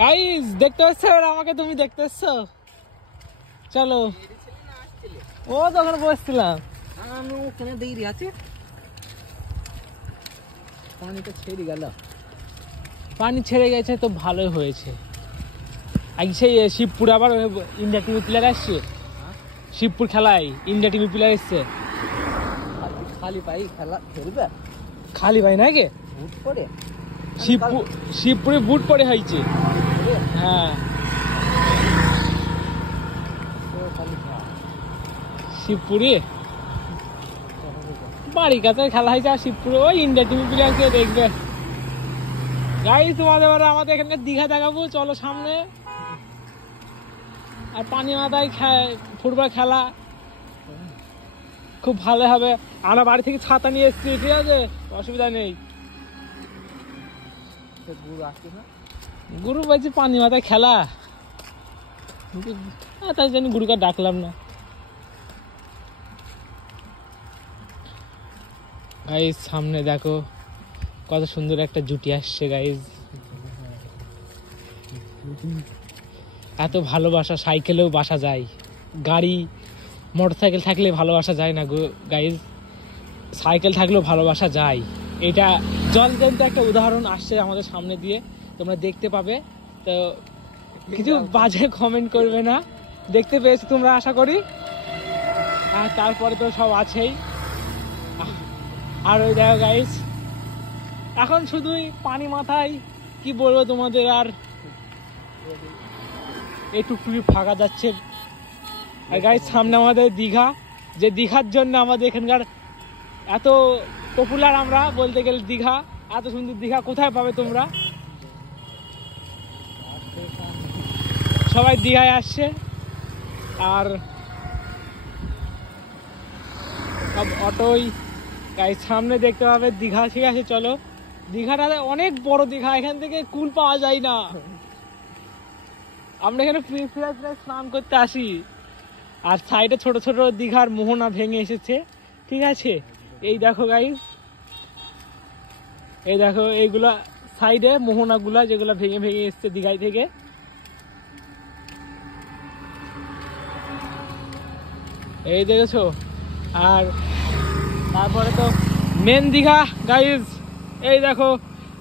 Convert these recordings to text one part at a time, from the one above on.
Guys দেখতে পাচ্ছ আমাকে, তুমি দেখতে পাচ্ছ? চলো। ও তখন বসছিলাম আমি ওখানে দেরি আছে, পানিটা ছেড়ে গেল। পানি ছেড়ে গেছে তো ভালোই হয়েছে। আগে সেই শিবপুর আবার ইন্ডিয়া টিভি প্লেয়ার আসছে, শিবপুর খেলায় ইন্ডিয়া টিভি প্লেয়ার এসছে। খালি পাই খেলা খেলবে? খালি ভাই নাকি বুট পরে? শিবপুরে বুট পরে হয়েছে। হ্যাঁ শিবপুরে বাড়ির কাছে খেলা হয়েছে, আর শিবপুরে ওই ইন্ডিয়া টিভি প্লেয়ারকে দেখবে। গাইস তোমাদের আমাদের এখানকার দীঘা দেখাবো, চলো সামনে। আর পানি মাথায় ফুটবল খেলা খুব ভালো হবে। আমরা বাড়ি থেকে ছাতা নিয়ে এসেছি, ঠিক আছে, অসুবিধা নেই। গুরু বলছি পানি মাথায় খেলা, তাই জন্য গুরুকে ডাকলাম না। গাইস সামনে দেখো কত সুন্দর একটা জুটি আসছে। গাইস এত ভালোবাসা সাইকেলেও বাসা যায়, গাড়ি মোটরসাইকেল থাকলে ভালোবাসা যায় না গাইস, সাইকেল থাকলেও ভালোবাসা যায়। এটা জলজন্ত একটা উদাহরণ আসছে আমাদের সামনে দিয়ে, তোমরা দেখতে পাবে। তো কিছু বাজে কমেন্ট করবে না, দেখতে পেয়েছো তোমরা আশা করি। আর তারপরে তো সব আছেই। আর ওই দেখো গাইস এখন শুধুই পানি মাথায়, কি বলবো তোমাদের। আর এই টুকটুকি ফাঁকা যাচ্ছে। আর গাইস সামনে আমাদের দীঘা, যে দীঘার জন্য আমাদের এখানকার এত পপুলার। আমরা বলতে গেলে দীঘা, এত সুন্দর দীঘা কোথায় পাবে তোমরা? সবাই দীঘায় আসছে। আর সব অটোই গাইস সামনে দেখতে পাবে দীঘা, ঠিক আছে। চলো, দীঘাটা অনেক বড় দীঘা, এখান থেকে কুল পাওয়া যায় না। আমরা এখানে স্নান করতে আসি। আর সাইডে ছোট ছোট দীঘার মোহনা ভেঙে এসেছে, ঠিক আছে। এই দেখো গাইস, এই দেখো এইগুলা সাইডে মোহনা গুলা যেগুলা ভেঙে ভেঙে এসছে দীঘায় থেকে। এই দেখেছো। আর তারপরে তো মেন দীঘা গাইস, এই দেখো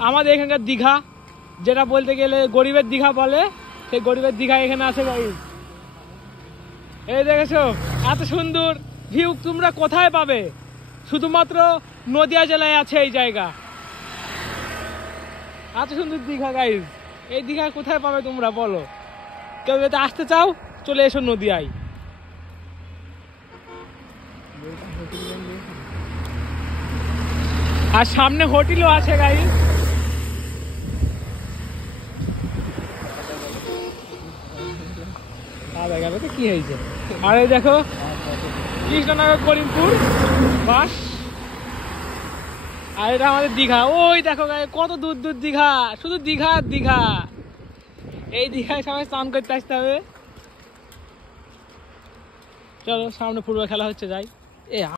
আমাদের এখানকার দীঘা, যেটা বলতে গেলে গরিবের দীঘা বলে, সেই গরিবের দীঘা এখানে আছে গাইস। এই দেখেছো এত সুন্দর ভিউ তোমরা কোথায় পাবে? শুধুমাত্র নদিয়া জেলায় আছে এই জায়গা। এত সুন্দর দীঘা গাইস, এই দীঘা কোথায় পাবে তোমরা বলো? কেউ যদি আসতে চাও চলে এসো নদিয়ায়। আর সামনে হোটেলও আছে গাইস। কি হয়েছে? আর এই দেখো কৃষ্ণনগর করিমপুর বাস। আর এটা আমাদের দীঘা। ওই দেখো গাইস কত দূর দূর দীঘা, শুধু দীঘা আর দীঘা। এই দীঘায় সবাই স্নান করতে আসতে হবে। চলো সামনে ফুটবল খেলা হচ্ছে, যাই।